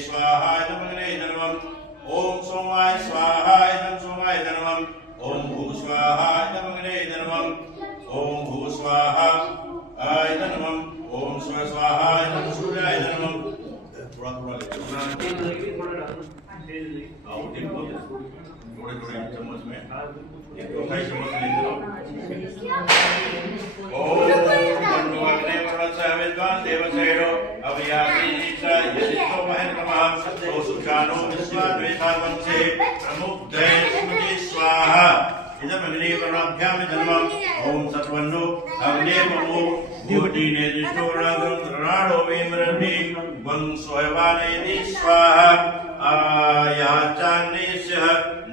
स्वाहा इदं अग्ने नमः ओम सोमाय स्वाहा इदं सोमाय नमः ओम भू स्वाहा इदं अग्ने नमः ओम भू स्वाहा इदं नमः ओम स्व स्वाहा इदं सूर्याय नमः थोड़ा थोड़े चम्मच में एक चौथाई चम्मच ले लो ओम अग्ने वरवत्सः विद्वान् देवसेनो अवयाति च यदितो महेन्द्रमः ओ सुचानो विश्वाद्वेषावंशे प्रमुग्धे स्मृति स्वाहा इदं अग्ने वर्णाभ्यां जन्मम् ओम सत्वन्नो अग्ने ममो भूतिने दिष्टो रणो वेमरति वंशोयवानेति स्वाहा आयाचान्नेश्यः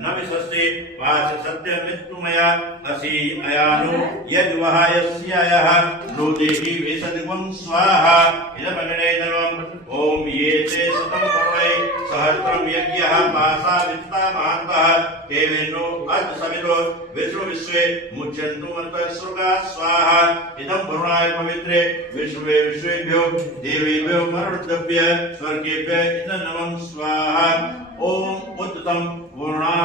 न विशस्ते वाच सत्य मृत्युमया असि अयानो यद्वहायस्यायः नो देहि वेसदिवं स्वाहा इदमग्ने नमः ओम ये ते सतं पर्वै सहस्रं यज्ञः पासा वित्ता महान्तः देवेनो अद् सवितो विष्णु विश्वे मुच्यन्तु मर्तः स्वर्गा स्वाहा इदं वरुणाय पवित्रे विश्वे विश्वेभ्यो देवेभ्यो मरुद्भ्य स्वर्गेभ्य इदं नमः स्वाहा ओम उद्दतं वरुणा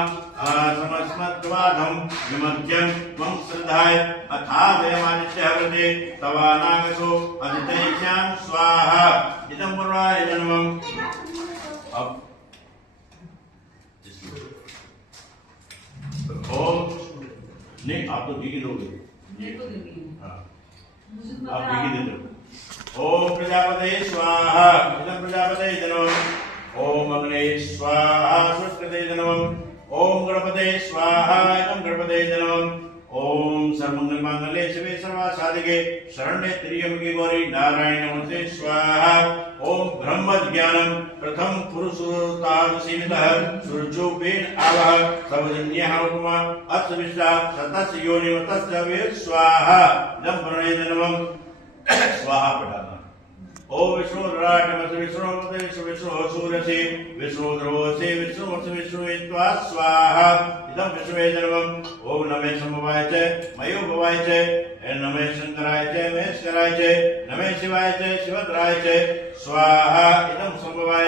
समस्मद्वाधं विमध्यं त्वं श्रद्धाय अथा वयमादित्यः वृते तवानागसो अदितैक्यां स्वाहा इदं वरुणाय नमः अब ओम नहीं आप तो घी दोगे हाँ आप घी दे दो ओम प्रजापते स्वाहा इदं प्रजापते नमः ओम अग्ने स्वाहा सुष्कृते नमः ओम गणपते स्वाहा इदं गणपते नमः ओम सर्वमंगल मांगल्ये शिवे सर्वासाधिके शरण्ये त्र्यंबके गौरी नारायणी नमस्ते स्वाहा ओम ब्रह्म ज्ञानम प्रथम पुरुषोत्ताद सीमितः सूर्योपेन आवह सर्वजन्यः उपमा अत्सविष्टा सतस्य योनिमतस्य वे स्वाहा इदं वर्णे नमः स्वाहा पठाना ओम विष्णु राटमत विष्णु विष्णु सूरसे विष्णु द्रवसे विष्णु विष्णुत्वा स्वाहा इदं विष्णुवे नमः ओम नमे समवाय च मयो भवाय च नमे शंकराय च महेश्वराय च नमे शिवाय च शिवद्राय च स्वाहा इदं समवाय